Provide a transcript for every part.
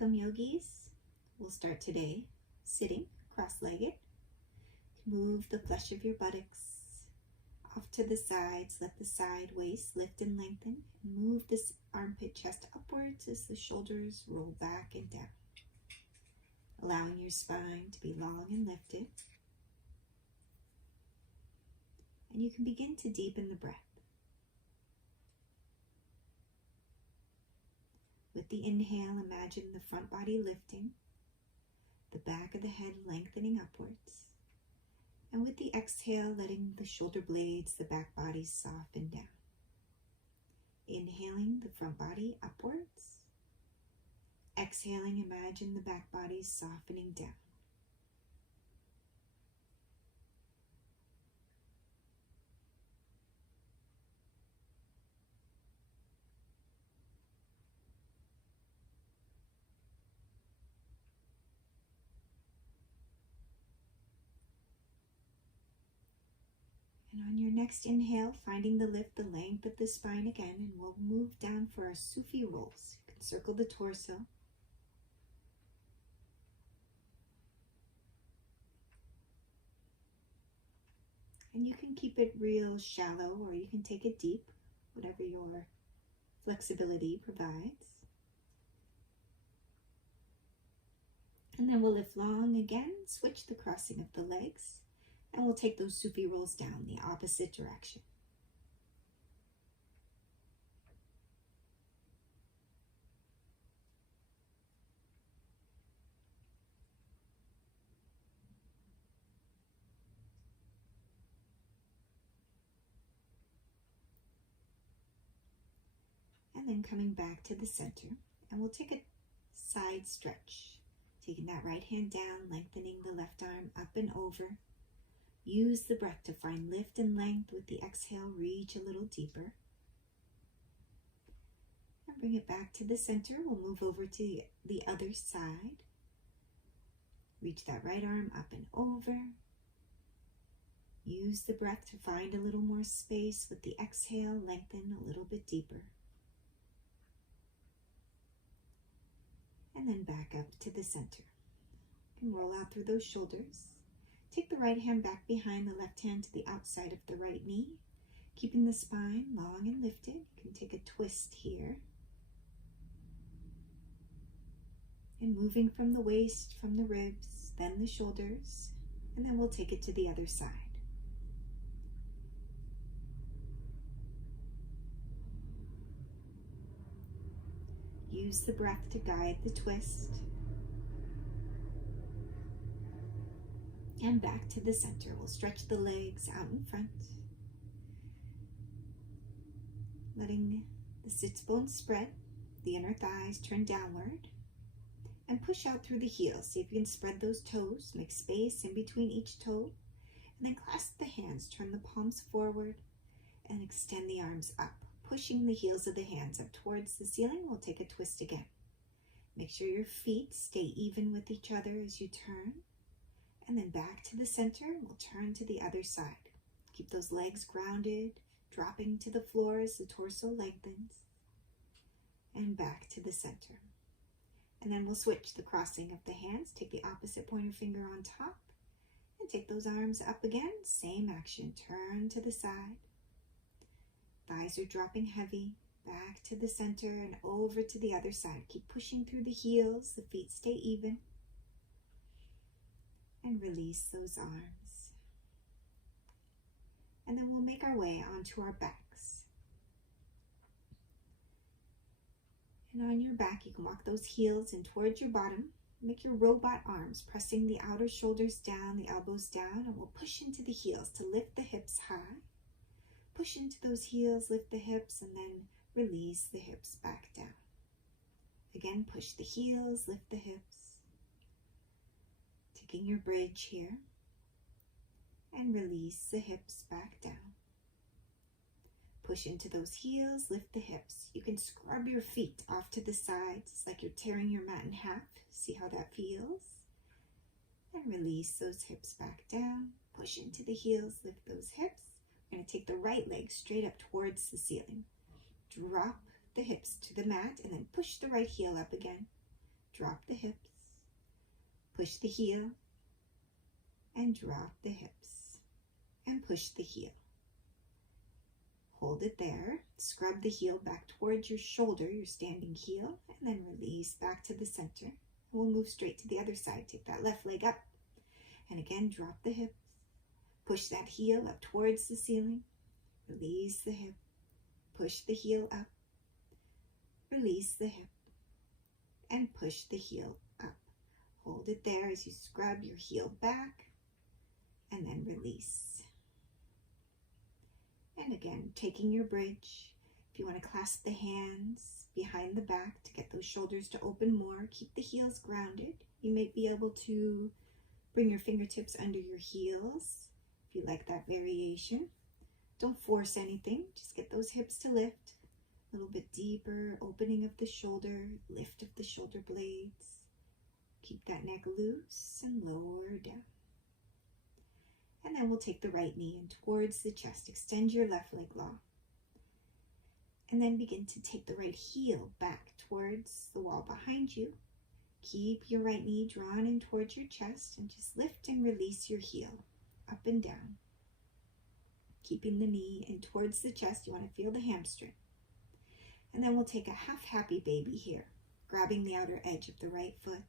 Welcome, yogis. We'll start today sitting cross-legged. Move the flesh of your buttocks off to the sides. Let the side waist lift and lengthen. Move this armpit chest upwards as the shoulders roll back and down, allowing your spine to be long and lifted. And you can begin to deepen the breath. With the inhale, imagine the front body lifting, the back of the head lengthening upwards. And with the exhale, letting the shoulder blades, the back body soften down. Inhaling, the front body upwards. Exhaling, imagine the back body softening down. And on your next inhale, finding the lift, the length of the spine again, and we'll move down for our Sufi rolls. You can circle the torso. And you can keep it real shallow, or you can take it deep, whatever your flexibility provides. And then we'll lift long again, switch the crossing of the legs. And we'll take those Sufi rolls down the opposite direction. And then coming back to the center. And we'll take a side stretch. Taking that right hand down, lengthening the left arm up and over. Use the breath to find lift and length. With the exhale, reach a little deeper. And bring it back to the center. We'll move over to the other side. Reach that right arm up and over. Use the breath to find a little more space. With the exhale, lengthen a little bit deeper. And then back up to the center. And roll out through those shoulders. Take the right hand back behind the left hand to the outside of the right knee, keeping the spine long and lifted. You can take a twist here. And moving from the waist, from the ribs, then the shoulders, and then we'll take it to the other side. Use the breath to guide the twist. And back to the center. We'll stretch the legs out in front. Letting the sits bones spread, the inner thighs turn downward. And push out through the heels. See if you can spread those toes. Make space in between each toe. And then clasp the hands. Turn the palms forward. And extend the arms up. Pushing the heels of the hands up towards the ceiling. We'll take a twist again. Make sure your feet stay even with each other as you turn. And then back to the center, we'll turn to the other side. Keep those legs grounded, dropping to the floor as the torso lengthens. And back to the center. And then we'll switch the crossing of the hands. Take the opposite pointer finger on top. And take those arms up again. Same action. Turn to the side. Thighs are dropping heavy. Back to the center and over to the other side. Keep pushing through the heels. The feet stay even. And release those arms. And then we'll make our way onto our backs. And on your back, you can walk those heels in towards your bottom. Make your robot arms, pressing the outer shoulders down, the elbows down, and we'll push into the heels to lift the hips high. Push into those heels, lift the hips, and then release the hips back down. Again, push the heels, lift the hips. Taking your bridge here, and release the hips back down. Push into those heels, lift the hips. You can scrub your feet off to the sides. It's like you're tearing your mat in half. See how that feels? And release those hips back down. Push into the heels, lift those hips. We're going to take the right leg straight up towards the ceiling. Drop the hips to the mat and then push the right heel up again. drop the hips. Push the heel and drop the hips and push the heel. Hold it there. Scrub the heel back towards your shoulder, your standing heel, and then release back to the center. We'll move straight to the other side. Take that left leg up and again drop the hips. Push that heel up towards the ceiling. Release the hip. Push the heel up. Release the hip and push the heel up. Hold it there as you scrub your heel back and then release. And again, taking your bridge. If you want to clasp the hands behind the back to get those shoulders to open more, keep the heels grounded. You may be able to bring your fingertips under your heels if you like that variation. Don't force anything, just get those hips to lift. A little bit deeper, opening of the shoulder, lift of the shoulder blades. Keep that neck loose and lower down. And then we'll take the right knee in towards the chest. Extend your left leg long. And then begin to take the right heel back towards the wall behind you. Keep your right knee drawn in towards your chest and just lift and release your heel up and down. Keeping the knee in towards the chest, you want to feel the hamstring. And then we'll take a half happy baby here, grabbing the outer edge of the right foot,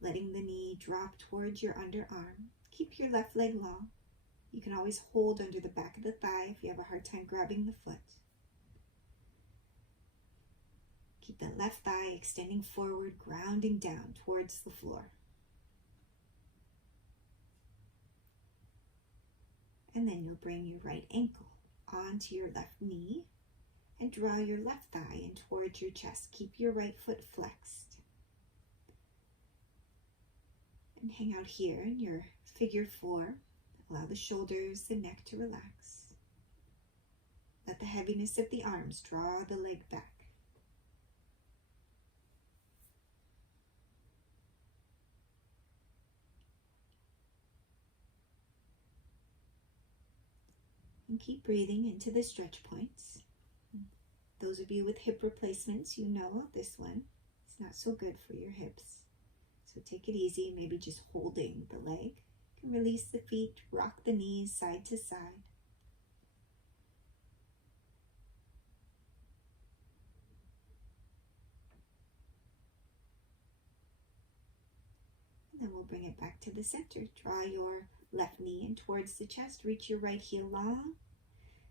letting the knee drop towards your underarm. Keep your left leg long. You can always hold under the back of the thigh if you have a hard time grabbing the foot. Keep the left thigh extending forward, grounding down towards the floor. And then you'll bring your right ankle onto your left knee and draw your left thigh in towards your chest. Keep your right foot flexed. And hang out here in your figure 4. Allow the shoulders, the neck to relax. Let the heaviness of the arms draw the leg back. And keep breathing into the stretch points. Those of you with hip replacements, you know this one. It's not so good for your hips. So take it easy, maybe just holding the leg. You can release the feet, rock the knees side to side. And then we'll bring it back to the center. Draw your left knee in towards the chest. Reach your right heel long.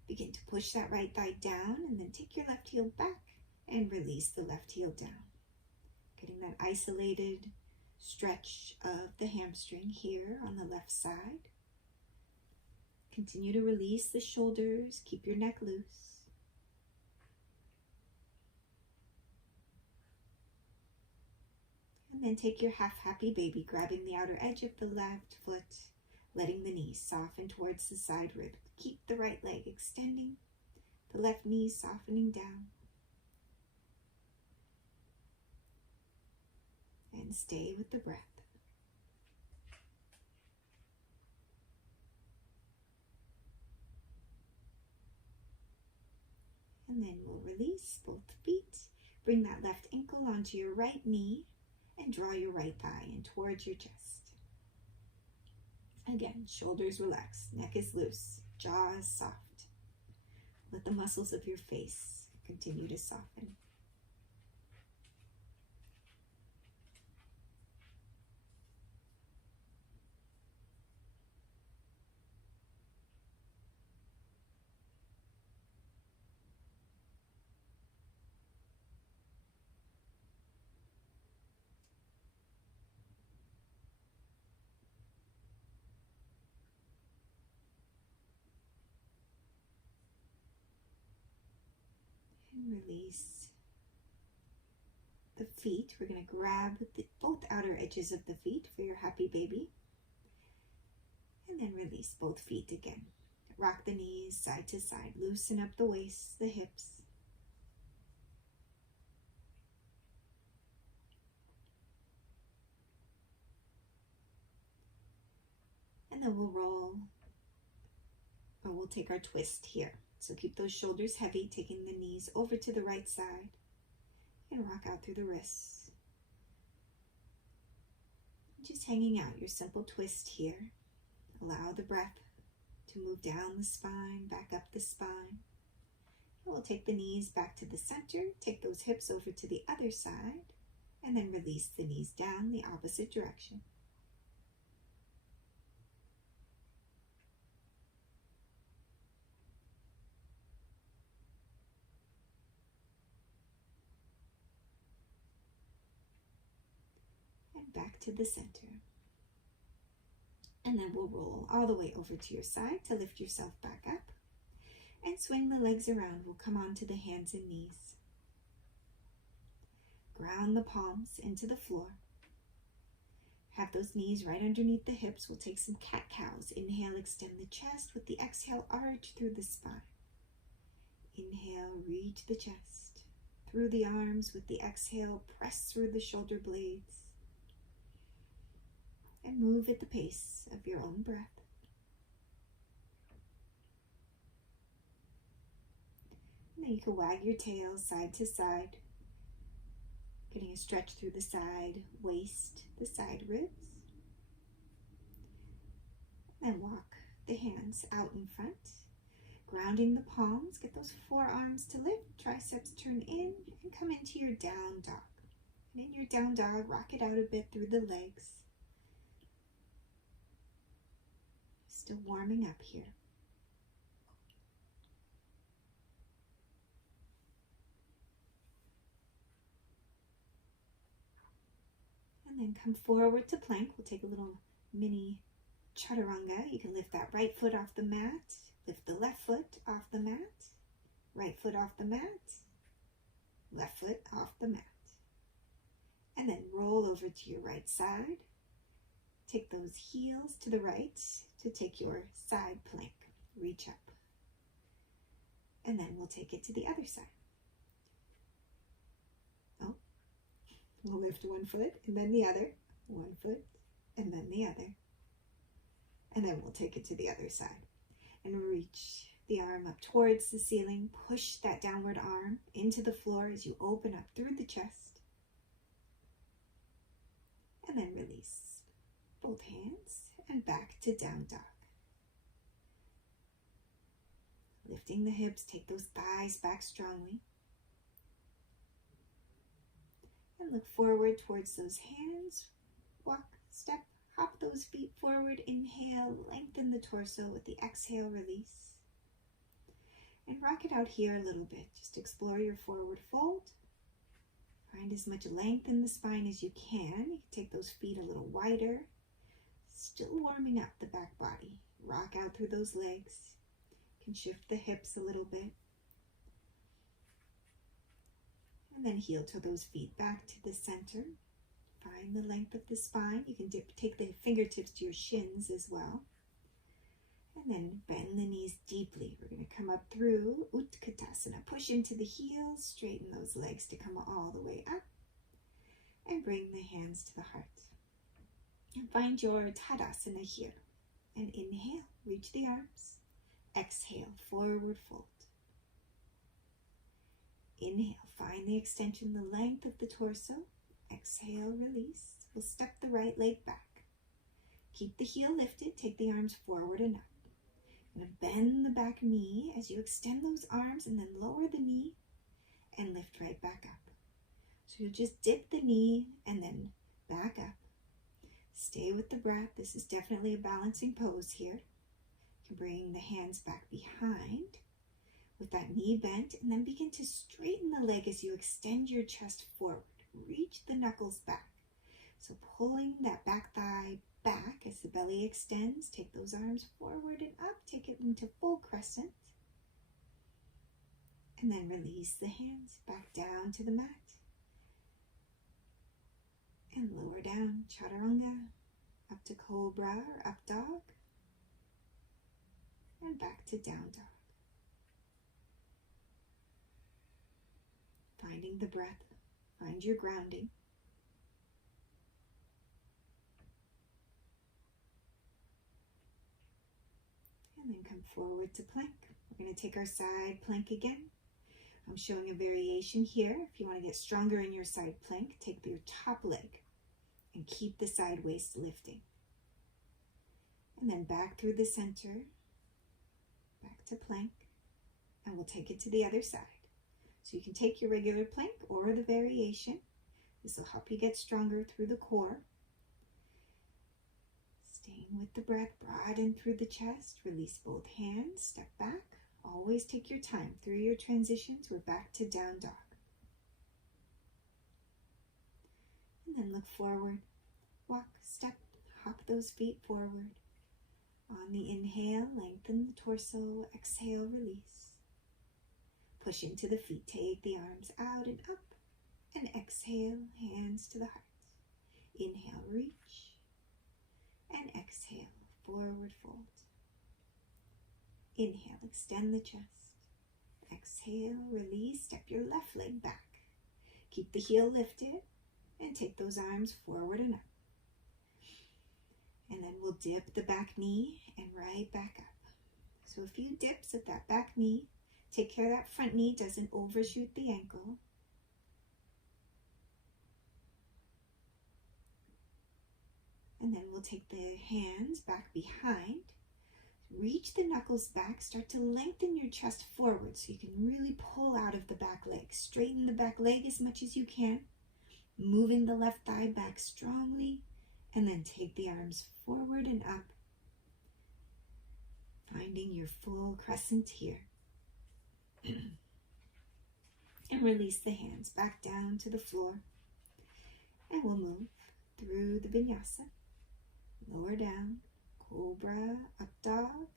Begin to push that right thigh down and then take your left heel back and release the left heel down. Getting that isolated stretch of the hamstring here on the left side. Continue to release the shoulders. Keep your neck loose. And then take your half happy baby, grabbing the outer edge of the left foot, letting the knees soften towards the side rib. Keep the right leg extending, the left knee softening down. And stay with the breath. And then we'll release both feet. Bring that left ankle onto your right knee and draw your right thigh in towards your chest. Again, shoulders relaxed, neck is loose, jaw is soft. Let the muscles of your face continue to soften. Release the feet. We're going to grab both outer edges of the feet for your happy baby. And then release both feet again. Rock the knees side to side. Loosen up the waist, the hips. And then we'll roll, or we'll take our twist here. So keep those shoulders heavy, taking the knees over to the right side and rock out through the wrists. Just hanging out your simple twist here. Allow the breath to move down the spine, back up the spine. We'll take the knees back to the center, take those hips over to the other side, and then release the knees down the opposite direction. And back to the center. And then we'll roll all the way over to your side to lift yourself back up. And swing the legs around. We'll come onto the hands and knees. Ground the palms into the floor. Have those knees right underneath the hips. We'll take some cat-cows. Inhale, extend the chest. With the exhale, arch through the spine. Inhale, reach the chest. Through the arms. With the exhale, press through the shoulder blades. And move at the pace of your own breath. And then you can wag your tail side to side, getting a stretch through the side waist, the side ribs. And then walk the hands out in front, grounding the palms. Get those forearms to lift, triceps turn in, and come into your down dog. And in your down dog, rock it out a bit through the legs. Still warming up here. And then come forward to plank. We'll take a little mini chaturanga. You can lift that right foot off the mat, lift the left foot off the mat, right foot off the mat, left foot off the mat. And then roll over to your right side. Take those heels to the right to take your side plank. Reach up. And then we'll take it to the other side. Oh, we'll lift one foot and then the other. One foot and then the other. And then we'll take it to the other side. And reach the arm up towards the ceiling. Push that downward arm into the floor as you open up through the chest. And then release. Both hands and back to down dog. Lifting the hips, take those thighs back strongly. And look forward towards those hands. Walk, step, hop those feet forward. Inhale, lengthen the torso. With the exhale, release. And rock it out here a little bit. Just explore your forward fold. Find as much length in the spine as you can. You can take those feet a little wider. Still warming up the back body. Rock out through those legs. You can shift the hips a little bit. And then heel to those feet back to the center. Find the length of the spine. You can take the fingertips to your shins as well. And then bend the knees deeply. We're going to come up through Utkatasana. Push into the heels. Straighten those legs to come all the way up. And bring the hands to the heart. And find your Tadasana here. And inhale, reach the arms. Exhale, forward fold. Inhale, find the extension, the length of the torso. Exhale, release. We'll step the right leg back. Keep the heel lifted, take the arms forward and up. I'm going to bend the back knee as you extend those arms and then lower the knee and lift right back up. So you'll just dip the knee and then back up. Stay with the breath. This is definitely a balancing pose here. You can bring the hands back behind with that knee bent and then begin to straighten the leg as you extend your chest forward. Reach the knuckles back. So pulling that back thigh back as the belly extends. Take those arms forward and up. Take it into full crescent. And then release the hands back down to the mat. And lower down, chaturanga, up to cobra or up dog, and back to down dog. Finding the breath, find your grounding. And then come forward to plank. We're going to take our side plank again. I'm showing a variation here. If you want to get stronger in your side plank, take your top leg and keep the side waist lifting. And then back through the center, back to plank, and we'll take it to the other side. So you can take your regular plank or the variation. This will help you get stronger through the core. Staying with the breath, broaden through the chest, release both hands, step back. Always take your time through your transitions. We're back to down dog. And then look forward, walk, step, hop those feet forward. On the inhale, lengthen the torso, exhale, release. Push into the feet, take the arms out and up, and exhale, hands to the heart. Inhale, reach, and exhale, forward fold. Inhale, extend the chest. Exhale, release, step your left leg back. Keep the heel lifted, and take those arms forward and up. And then we'll dip the back knee and right back up. So a few dips of that back knee. Take care that front knee doesn't overshoot the ankle. And then we'll take the hands back behind. Reach the knuckles back. Start to lengthen your chest forward so you can really pull out of the back leg. Straighten the back leg as much as you can. Moving the left thigh back strongly. And then take the arms forward and up. Finding your full crescent here. And release the hands back down to the floor. And we'll move through the vinyasa. Lower down, cobra, up dog.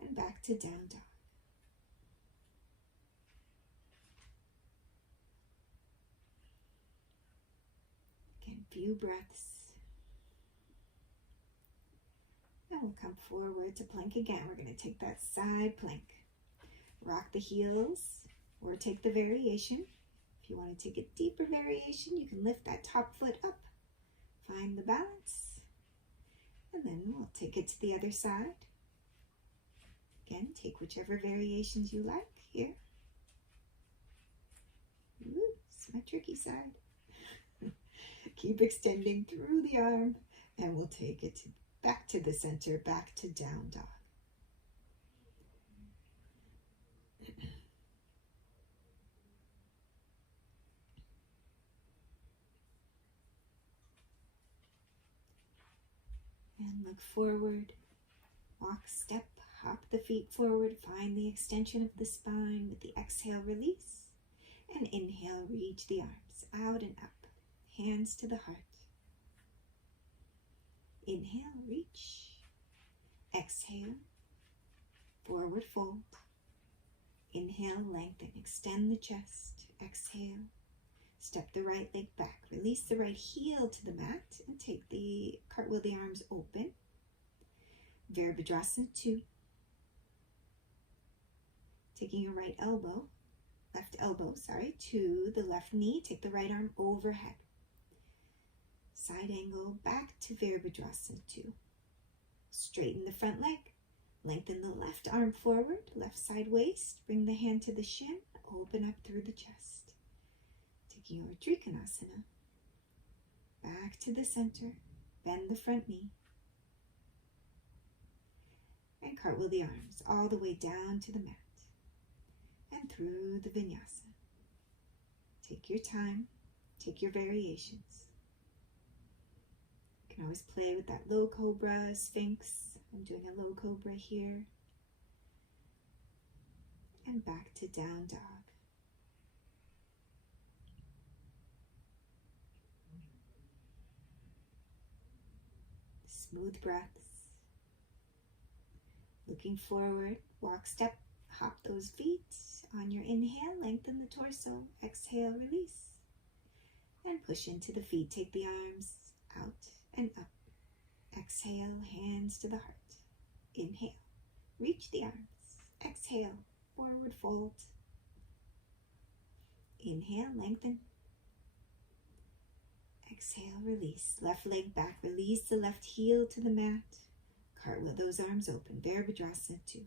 And back to down dog. Again, few breaths. And we'll come forward to plank again. We're going to take that side plank. Rock the heels or take the variation. If you want to take a deeper variation, you can lift that top foot up. Find the balance. And then we'll take it to the other side. Again, take whichever variations you like here. Ooh, it's my tricky side. Keep extending through the arm, and we'll take it back to the center, back to down dog. And look forward, walk, step, hop the feet forward, find the extension of the spine with the exhale, release, and inhale, reach the arms out and up, hands to the heart. Inhale, reach, exhale, forward fold. Inhale, lengthen, extend the chest, exhale. Step the right leg back, release the right heel to the mat, and take the cartwheel the arms open. Virabhadrasana 2. Taking your left elbow, to the left knee, take the right arm overhead. Side angle, back to Virabhadrasana 2. Straighten the front leg, lengthen the left arm forward, left side waist, bring the hand to the shin, open up through the chest. Your Trikonasana. Back to the center, bend the front knee. And cartwheel the arms all the way down to the mat. And through the vinyasa. Take your time, take your variations. You can always play with that low cobra, sphinx. I'm doing a low cobra here. And back to down dog. Smooth breaths. Looking forward, walk, step, hop those feet. On your inhale, lengthen the torso. Exhale, release. And push into the feet. Take the arms out and up. Exhale, hands to the heart. Inhale, reach the arms. Exhale, forward fold. Inhale, lengthen. Exhale, release. Left leg back. Release the left heel to the mat. Cartwheel those arms open. Virabhadrasana 2.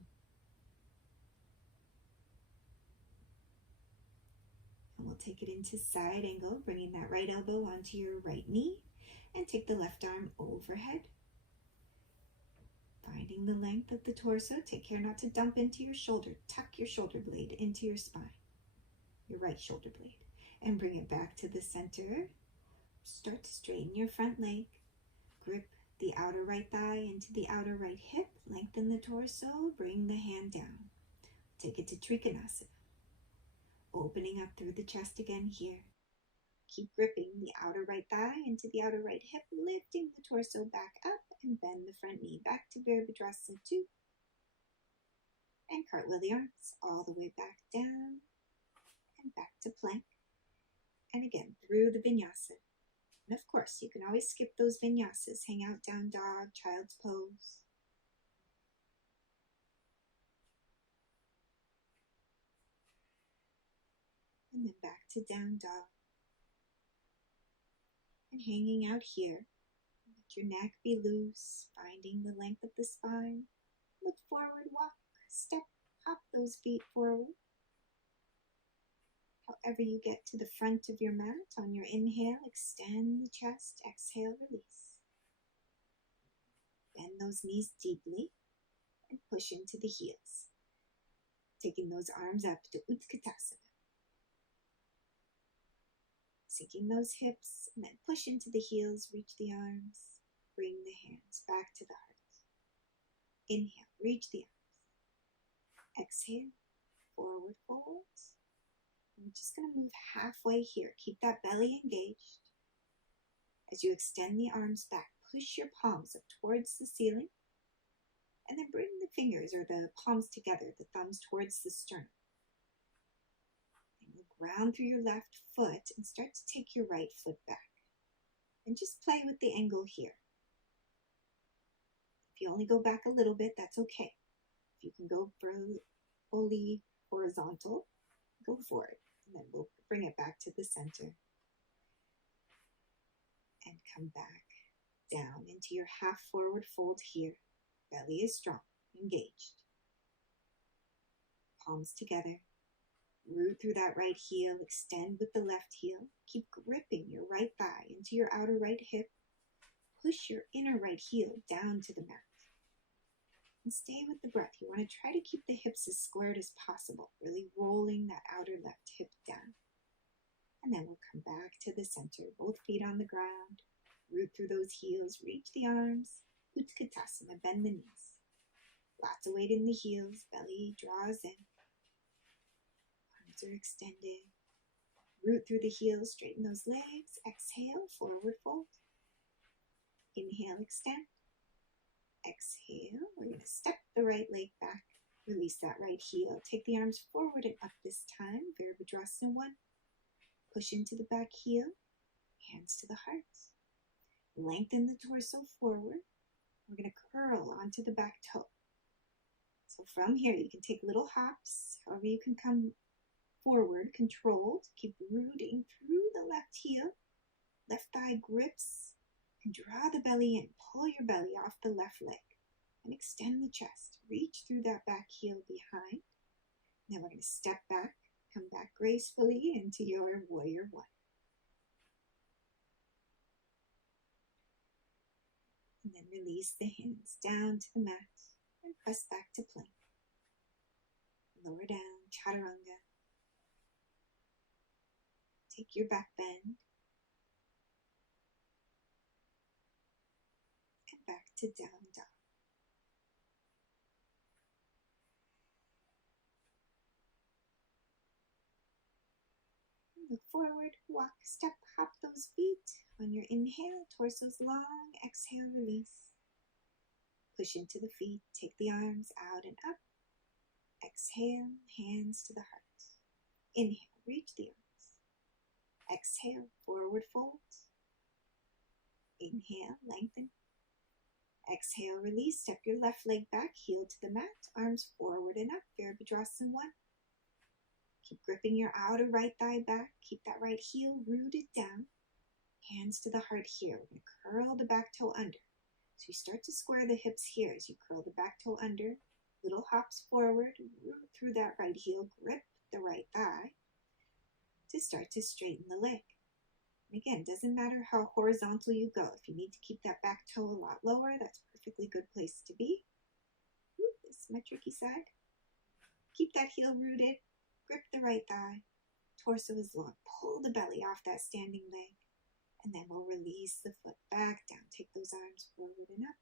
take it into side angle, bringing that right elbow onto your right knee, and take the left arm overhead. Finding the length of the torso, take care not to dump into your shoulder. Tuck your shoulder blade into your spine, your right shoulder blade, and bring it back to the center. Start to straighten your front leg. Grip the outer right thigh into the outer right hip. Lengthen the torso. Bring the hand down. Take it to Trikonasana. Opening up through the chest again here. Keep gripping the outer right thigh into the outer right hip, lifting the torso back up and bend the front knee back to Virabhadrasana 2. And cartwheel the arms all the way back down and back to plank. And again through the vinyasa. And of course, you can always skip those vinyasas. Hang out, down dog, child's pose. And then back to down dog. And hanging out here. Let your neck be loose, finding the length of the spine. Look forward, walk, step, hop those feet forward. However you get to the front of your mat, on your inhale, extend the chest, exhale, release. Bend those knees deeply and push into the heels. Taking those arms up to Utkatasana. Sinking those hips and then push into the heels, reach the arms, bring the hands back to the heart. Inhale, reach the arms. Exhale, forward fold. We're just going to move halfway here. Keep that belly engaged. As you extend the arms back, push your palms up towards the ceiling. And then bring the fingers or the palms together, the thumbs towards the sternum. And you'll ground through your left foot and start to take your right foot back. And just play with the angle here. If you only go back a little bit, that's okay. If you can go fully horizontal, go for it. And then we'll bring it back to the center. And come back down into your half forward fold here. Belly is strong, engaged. Palms together. Root through that right heel, extend with the left heel. Keep gripping your right thigh into your outer right hip. Push your inner right heel down to the mat. And stay with the breath. You want to try to keep the hips as squared as possible, really rolling that outer left hip down. And then we'll come back to the center, both feet on the ground. Root through those heels, reach the arms. Utkatasana, bend the knees. Lots of weight in the heels, belly draws in. Arms are extended. Root through the heels, straighten those legs. Exhale, forward fold. Inhale, extend. Exhale, we're going to step the right leg back. Release that right heel. Take the arms forward and up this time. Virabhadrasana 1. Push into the back heel. Hands to the heart. Lengthen the torso forward. We're going to curl onto the back toe. So from here, you can take little hops. However you can come forward, controlled. Keep rooting through the left heel. Left thigh grips. And draw the belly in. Pull your belly off the left leg. And extend the chest. Reach through that back heel behind. Then we're going to step back. Come back gracefully into your warrior 1. And then release the hands down to the mat and press back to plank. Lower down, chaturanga. Take your back bend. And back to down dog. Look forward, walk, step, hop those feet. On your inhale, torso's long. Exhale, release. Push into the feet, take the arms out and up. Exhale, hands to the heart. Inhale, reach the arms. Exhale, forward fold. Inhale, lengthen. Exhale, release. Step your left leg back, heel to the mat, arms forward and up. Virabhadrasana 1. Keep gripping your outer right thigh back. Keep that right heel rooted down. Hands to the heart here. We're going to curl the back toe under. So you start to square the hips here as you curl the back toe under. Little hops forward. Root through that right heel. Grip the right thigh. to start to straighten the leg. And again, it doesn't matter how horizontal you go. If you need to keep that back toe a lot lower, that's a perfectly good place to be. Ooh, this is my tricky side. Keep that heel rooted, grip the right thigh, torso is long, pull the belly off that standing leg, and then we'll release the foot back down. Take those arms forward and up,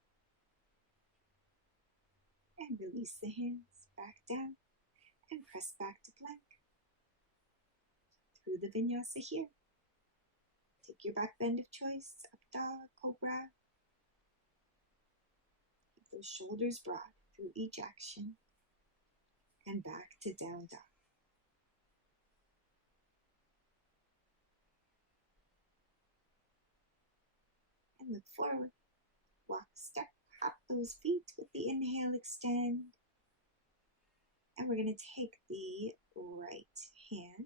and release the hands back down, and press back to plank. Through the vinyasa here. Take your back bend of choice, up dog, cobra. Keep those shoulders broad through each action, and back to down dog. And look forward. Walk, step, hop those feet with the inhale, extend. And we're going to take the right hand,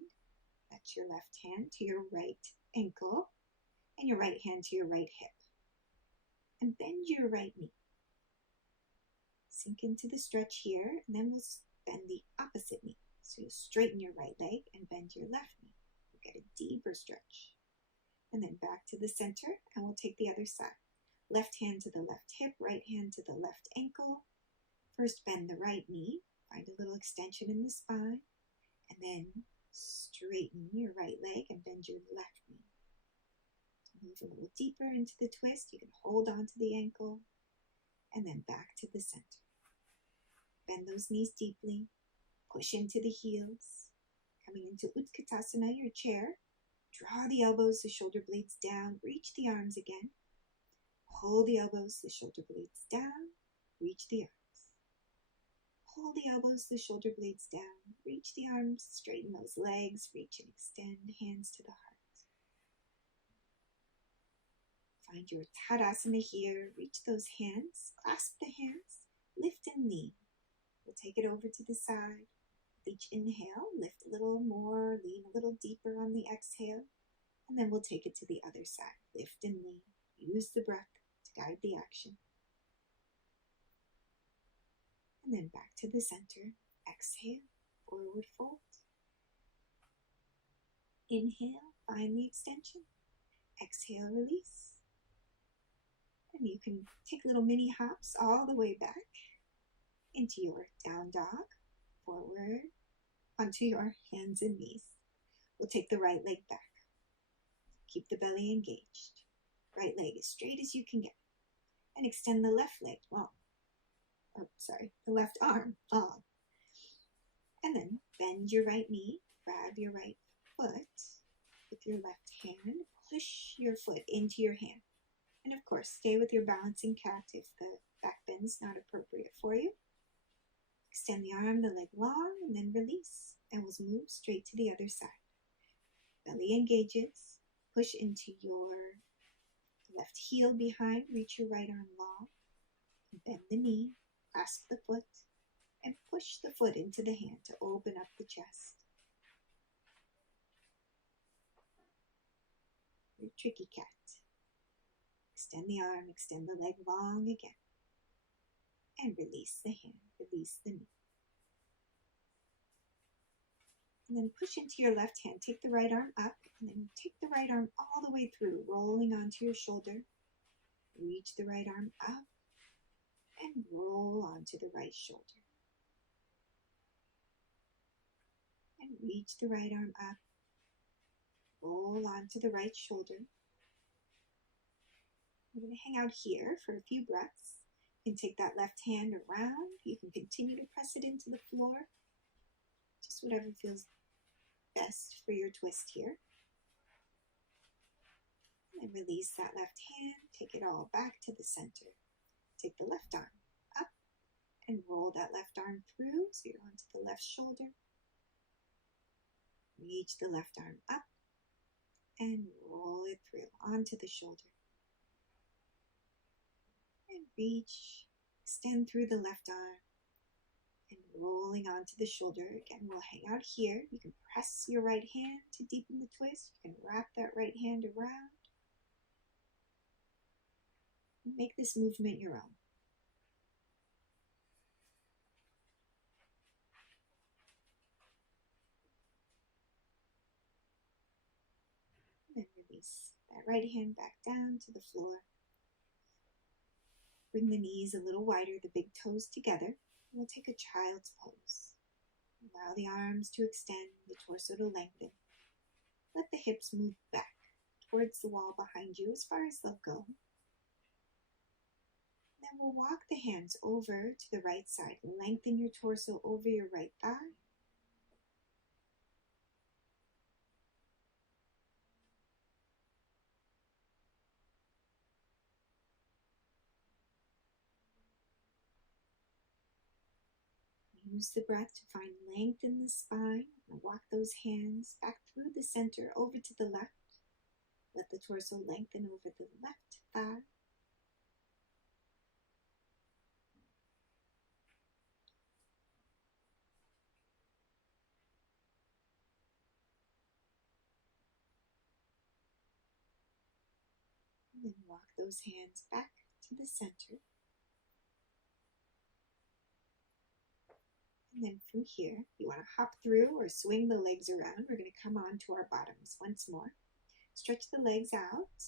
that's your left hand, to your right ankle, and your right hand to your right hip. And bend your right knee. Sink into the stretch here, and then we'll bend the opposite knee. So you straighten your right leg and bend your left knee. You'll get a deeper stretch. And then back to the center, and we'll take the other side. Left hand to the left hip, right hand to the left ankle. First bend the right knee, find a little extension in the spine, and then straighten your right leg and bend your left knee. Move a little deeper into the twist. You can hold on to the ankle, and then back to the center. Bend those knees deeply, push into the heels. Coming into Utkatasana, your chair. Draw the elbows, the shoulder blades down, reach the arms again. Pull the elbows, the shoulder blades down, reach the arms. Pull the elbows, the shoulder blades down, reach the arms, straighten those legs, reach and extend, hands to the heart. Find your Tadasana here, reach those hands, clasp the hands, lift and lean. We'll take it over to the side. With each inhale, lift a little more, lean a little deeper on the exhale, and then we'll take it to the other side. Lift and lean. Use the breath to guide the action. And then back to the center. Exhale, forward fold. Inhale, find the extension. Exhale, release. And you can take little mini hops all the way back into your down dog, forward, onto your hands and knees. We'll take the right leg back. Keep the belly engaged. Right leg as straight as you can get. And extend the left leg long. The left arm long. And then bend your right knee, grab your right foot with your left hand, push your foot into your hand. And of course, stay with your balancing cat if the back bend's not appropriate for you. Extend the arm, the leg long, and then release. And we'll move straight to the other side. Belly engages. Push into your left heel behind. Reach your right arm long. Bend the knee. Clasp the foot. And push the foot into the hand to open up the chest. Your tricky cat. Extend the arm, extend the leg long again. And release the hand, release the knee. And then push into your left hand. Take the right arm up, and then take the right arm all the way through, rolling onto your shoulder. Reach the right arm up, and roll onto the right shoulder. And reach the right arm up, roll onto the right shoulder. We're going to hang out here for a few breaths. You can take that left hand around. You can continue to press it into the floor. Just whatever feels best for your twist here. And release that left hand. Take it all back to the center. Take the left arm up and roll that left arm through so you're onto the left shoulder. Reach the left arm up and roll it through onto the shoulder. And reach, extend through the left arm and rolling onto the shoulder. Again, we'll hang out here. You can press your right hand to deepen the twist. You can wrap that right hand around. Make this movement your own. that right hand back down to the floor. Bring the knees a little wider, the big toes together. We'll take a child's pose. Allow the arms to extend, the torso to lengthen. Let the hips move back towards the wall behind you as far as they'll go. Then we'll walk the hands over to the right side. Lengthen your torso over your right thigh. Use the breath to find length in the spine. And walk those hands back through the center over to the left. Let the torso lengthen over the left thigh. And then walk those hands back to the center. And then from here, you want to hop through or swing the legs around. We're going to come on to our bottoms once more. Stretch the legs out.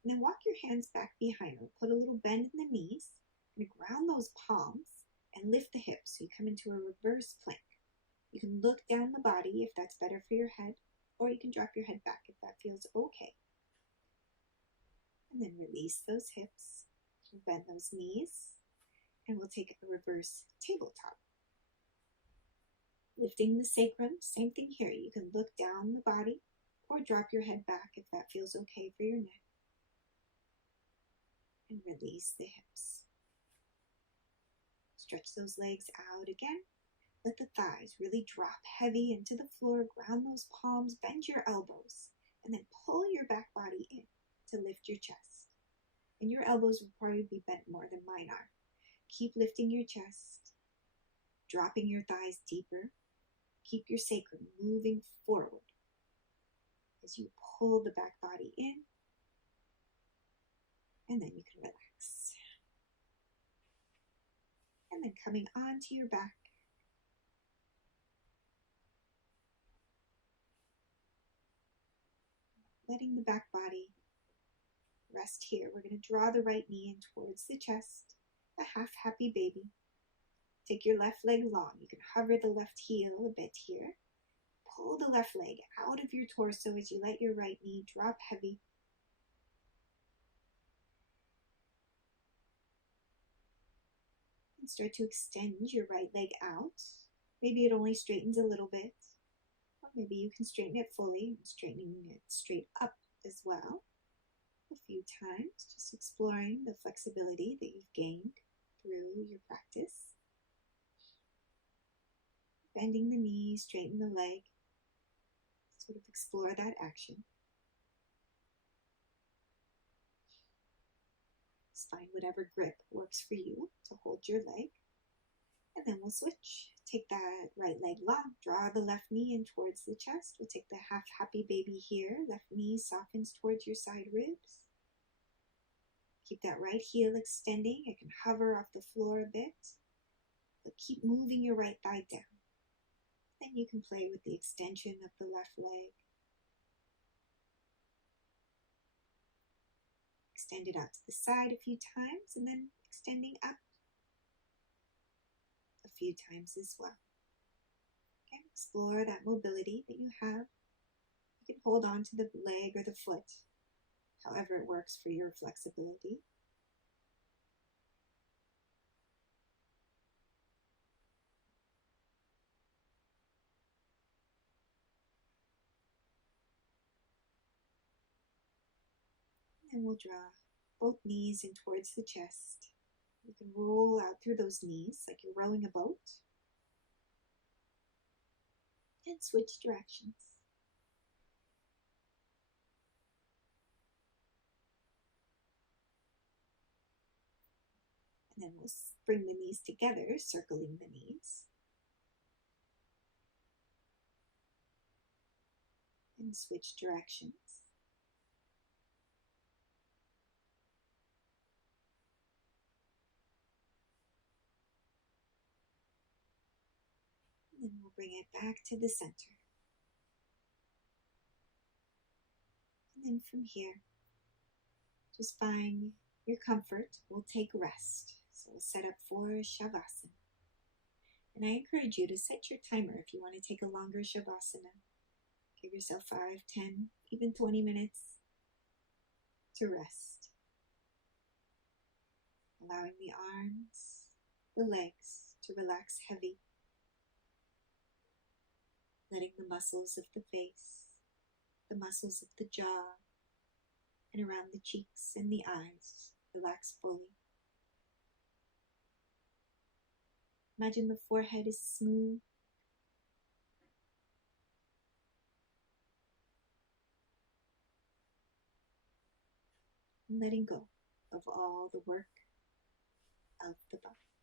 And then walk your hands back behind them. Put a little bend in the knees. And ground those palms and lift the hips. So you come into a reverse plank. You can look down the body if that's better for your head. Or you can drop your head back if that feels okay. And then release those hips. Bend those knees. And we'll take a reverse tabletop. Lifting the sacrum, same thing here. You can look down the body or drop your head back if that feels okay for your neck. And release the hips. Stretch those legs out again. Let the thighs really drop heavy into the floor. Ground those palms, bend your elbows, and then pull your back body in to lift your chest. And your elbows will probably be bent more than mine are. Keep lifting your chest, dropping your thighs deeper. Keep your sacrum moving forward as you pull the back body in, and then you can relax. And then coming onto your back, letting the back body rest here. We're going to draw the right knee in towards the chest, a half happy baby. Take your left leg long. You can hover the left heel a bit here. Pull the left leg out of your torso as you let your right knee drop heavy. And start to extend your right leg out. Maybe it only straightens a little bit. Or maybe you can straighten it fully, straightening it straight up as well. A few times, just exploring the flexibility that you've gained through your practice. Bending the knee, straighten the leg. Sort of explore that action. Just find whatever grip works for you to hold your leg. And then we'll switch. Take that right leg long. Draw the left knee in towards the chest. We'll take the half happy baby here. Left knee softens towards your side ribs. Keep that right heel extending. It can hover off the floor a bit. But keep moving your right thigh down. Then you can play with the extension of the left leg. Extend it out to the side a few times and then extending up a few times as well. Okay, explore that mobility that you have. You can hold on to the leg or the foot, however it works for your flexibility. And we'll draw both knees in towards the chest. You can roll out through those knees like you're rowing a boat. And switch directions. And then we'll bring the knees together, circling the knees. And switch directions. And then we'll bring it back to the center. And then from here, Just find your comfort. We'll take rest. So we'll set up for Shavasana. And I encourage you to set your timer if you want to take a longer Shavasana. Give yourself 5, 10, even 20 minutes to rest. Allowing the arms, the legs to relax heavy. Letting the muscles of the face, the muscles of the jaw, and around the cheeks and the eyes relax fully. Imagine the forehead is smooth. And letting go of all the work of the body.